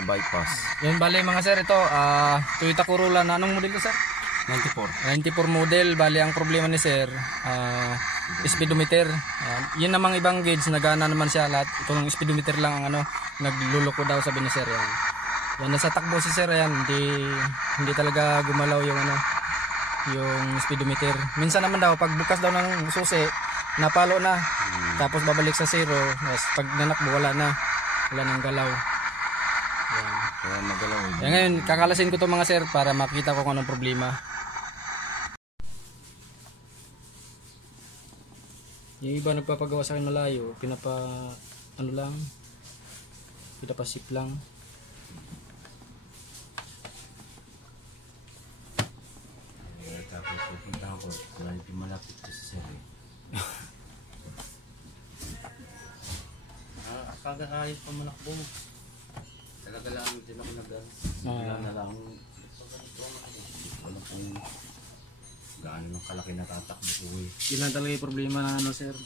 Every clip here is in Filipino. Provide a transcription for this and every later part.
sa bypass. Yan bali mga sir, ito Toyota Corolla na anong model to sir? 94 model. Bali ang problema ni sir speedometer. Yun namang ibang gauge nagana naman siya lahat. Itong speedometer lang ang nagluloko daw sabi ni sir yan. Yan nasa takbo si sir yan, hindi talaga gumalaw yung yung speedometer. Minsan naman daw pag bukas daw ng susi, napalo na. Tapos babalik sa zero, pag nanakbo wala nang galaw. Yan. Kaya nagalaw. Yan ngayon, kakalasin ko to mga sir para makita ko kung anong problema. Yung iba nagpapagawa sa akin malayo, pinapasip lang. Tapos pupunta ako, hindi malapit ko sa sir. Kagakayos pa manakbo. Talaga lang din ako wala na lang wala pong gaano ng kalaki na tatakbo ko eh. Yun lang talaga yung problema na sir.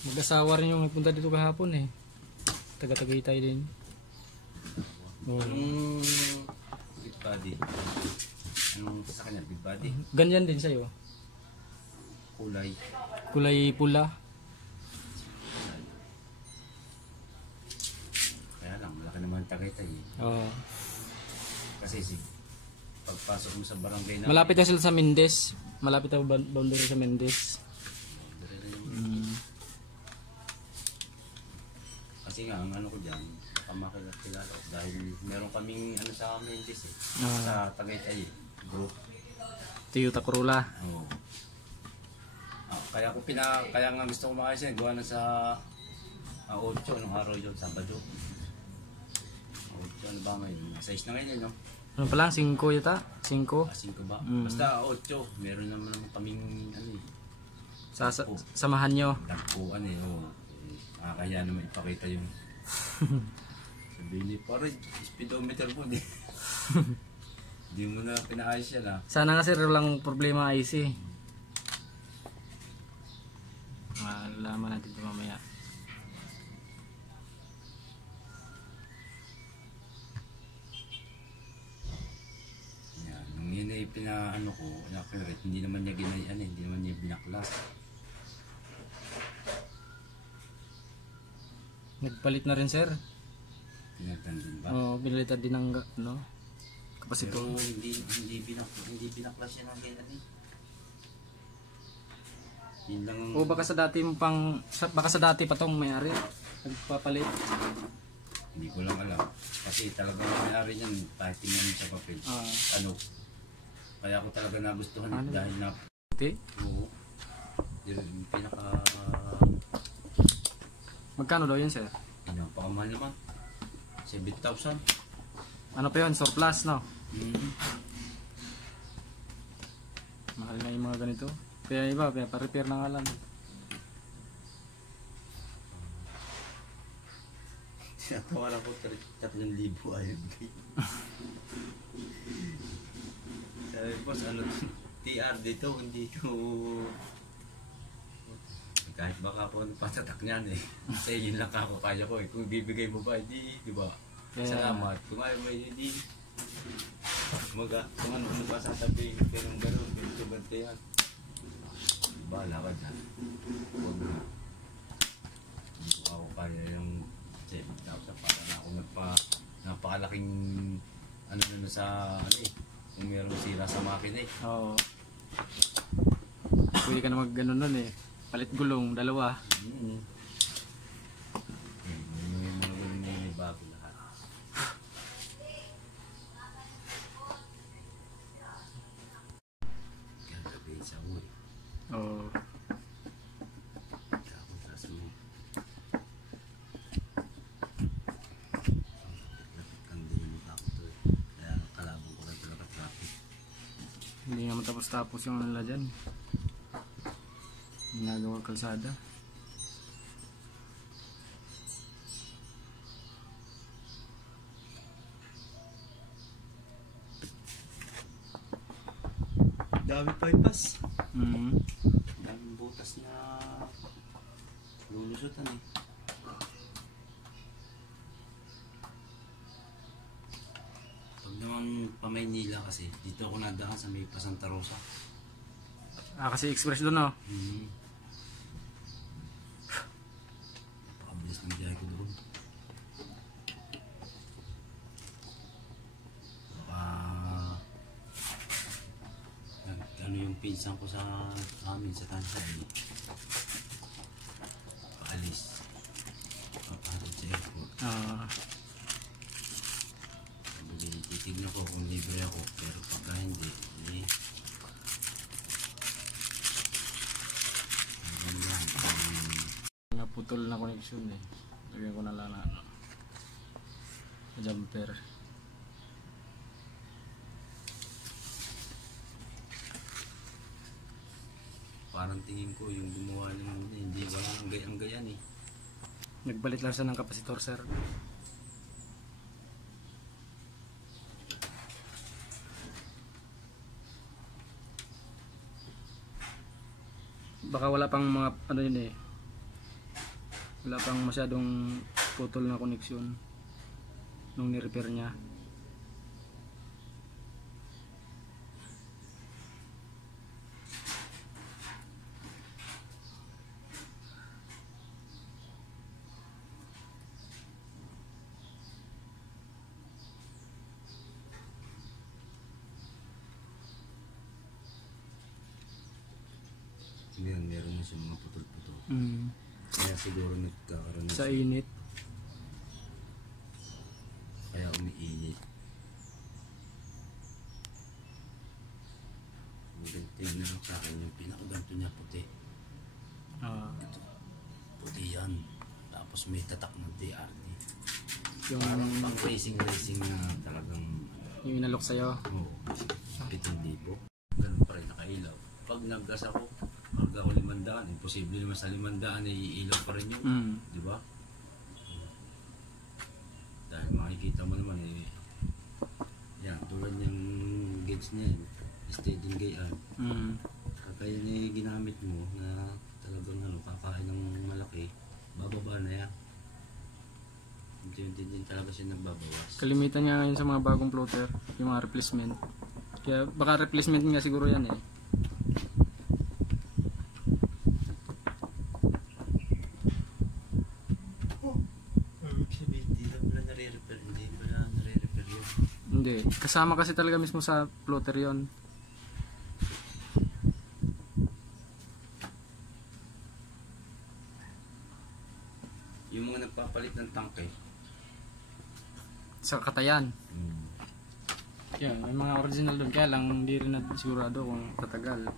Mag-asawa rin yung nagpunta dito kahapon eh. Taga-Tagaytay din. Anong big body? Anong sa kanya big body? Ganyan din sa'yo. Kulay. Kulay pula. Kaya lang, malaki naman Tagaytay eh. Oo. Kasi pagpasok mo sa barangay na Malapit na sila sa Mendez. Malapit na boundary sa Mendez. Kasi nga, ang ko dyan, kamakilala ko dahil meron kaming sa Mendez eh. Sa Tagaytay eh. Group. Toyota Corolla. Oo. Kaya nga gusto ko makayos yan. Gawa na sa 8 nung araw yun, Sabado. 8 ano ba ngayon? 6 na ngayon no? Ano pa lang? 5 yata? 5? 5 ba? Basta 8. Meron naman kaming Samahan nyo. Tagpuan eh. Oo. Kaya naman ipakita yung sabihin niya parang speedometer po hindi mo na pinaayos yan ha. Sana nga sir lang problema IC. Malalaman natin ito mamaya. Yan. Nung yun ay pinaano ko hindi naman niya ginayan hindi naman niya binaklas. Nagpalit na rin sir. Pinagtan din ba? Oo, pinalitan din ng kapasitor. Pero hindi binaklas yan ang ganyan eh. Yun lang. O baka sa dati pa tong may-ari nagpapalit. Hindi ko lang alam. Kasi talagang may-ari niyan kahit tingnan mo sa papel. Kaya ako talaga nagustuhan dahil na oo. Yung pinaka magkano daw yun sir? Pinapakamahal naman. 7,000. Ano pa yun? Surplus no? Mahal na yung mga ganito. Kaya iba, pa-repair na nga lang. Sinatawa lang ko 3,000 ayun kayo. Sabi boss, TR dito, hindi ko kahit baka ako patatak niyan eh. Kasi yun lang ako kaya ko eh. Kung bibigay mo ba, di ba? Salamat. Kung ayaw mo, hindi. Kung ano ba sasabihin, ganun, ganito yan. Bahala ka dyan. Huwag na. Hindi ko ako kaya yung 7,000 para na ako napakalaking sa kung mayroong sira sa makina eh. Oo. Pwede ka na mag-ganon nun eh. Palit gulong, 2. May bago lahat. Gagabi sa uwi. Oo. Kakuntas mo. Ang dilim ako to eh. Kaya kalabang ko rin talaga traffic. Hindi naman tapos-tapos yung nila dyan. Ginagawang kalsada. Dami bypass. Mm. Daming butas na lulusutan eh. Pag naman pa Maynila kasi, dito ako nadaan sa may Santa Rosa. Kasi express doon, no? Napakabilis ng biyahe ko doon. Ano yung pinsan ko sa amin sa Tansay. Paalis. Papahatid sa airport. Titignan ko kung libre ako, pero pagka hindi, putol na connection eh. Lagyan ko na lang na jumper. Parang tingin ko yung gumawa ng hindi wala ang gayang-gayan eh. Nagbalit lang siya ng kapasitor, sir. Baka wala pang mga ano yun eh. Wala pang masyadong putol na koneksyon nung ni-repair niya. Meron na siya mga putol-putol. Mm. Kaya siguro nagkakaroon na Sa siya. init. Kaya umiinit. Tingnan lang sa akin yung pinakaganto niya puti. Puti yan. Tapos may tatak ng DRD. Yung Parang pang racing na talagang yung inalok sa'yo. oo, 7,000. Ganun pa rin nakailaw. Pag naggas ako, pag ako 500, imposible naman sa 500 ay iilaw pa rin yun. Di ba? Dahil makikita mo naman eh, yan, tulad yung gauge niya yun, steady gayaan. Kaya na ginamit mo na talagang kakain ng malaki, bababa na yan. Hindi din talaga siya nagbabawas. Kalimitan nga ngayon sa mga bagong floater, yung mga replacement. Kaya baka replacement nga siguro yan eh. Hindi. Kasama kasi talaga mismo sa floater yon. Yung mga nagpapalit ng tangke. Sa katayan. Kaya may mga original doon. Kaya lang hindi rin na sigurado kung tatagal.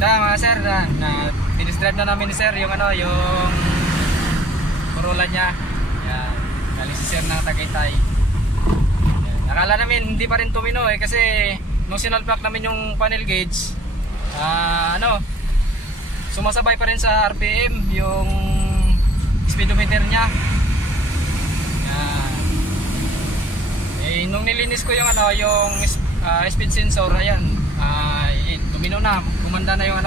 Ito mga sir, finish-drive na namin ni sir yung yung Corolla niya. Yan, galing si sir ng Tagaytay. Yan. Akala namin hindi pa rin tumino eh kasi nung sinalpak namin yung panel gauge, sumasabay pa rin sa RPM yung speedometer niya. Yan. Eh nung nilinis ko yung yung speed sensor, ayan, tumino na, kumanda na yung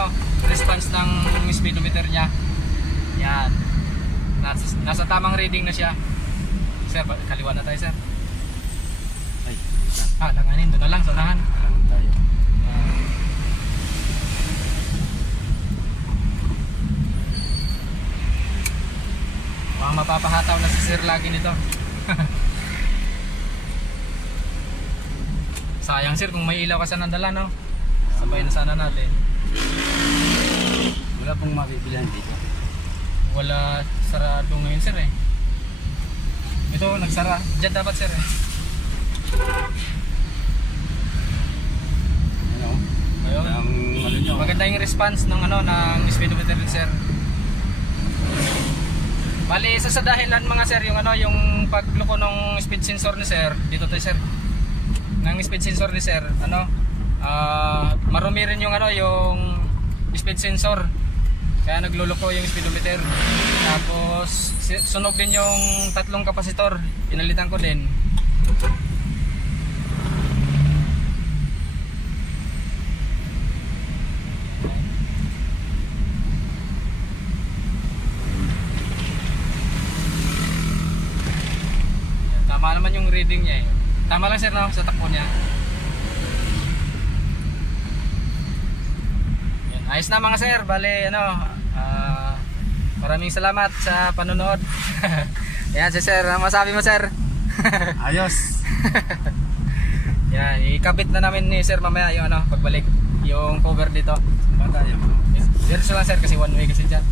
response ng speedometer niya. Yan. Nasa tamang reading na siya. Sir, kaliwa na tayo, sir. Ay, langanin, doon na lang, sa unahan. tayo. Mga mapapahataw na si sir lagi nito. Sayang sir kung may ilaw ka sana dala, no? Sabay na sana natin. Wala pong mabibilihan dito. Wala, sarado ngayon sir eh. Ito nagsara. Diyan dapat sir eh. Ano? Ayun. Ang ano nyo? Maganda yung response ng ano ng speedometer sir. Bali isa sa dahilan mga sir yung ano yung pagloko ng speed sensor ni sir dito tayo sir. Ng speed sensor ni sir ano marumi rin yung ano yung speed sensor. Kaya nagluloko yung speedometer. Tapos sunog din yung tatlong kapasitor. Pinalitan ko din. Tama naman yung reading niya eh. Tama lang sir no, sa takbo niya. Yan. Ayos na mga sir, bale ano, maraming salamat sa panonood. Yan si sir, ang masabi mo sir? Ayos! Yan, ikabit na namin ni sir mamaya yung ano, pagbalik, yung cover dito. Ba tayo? Diretso lang sir kasi one way kasi dyan.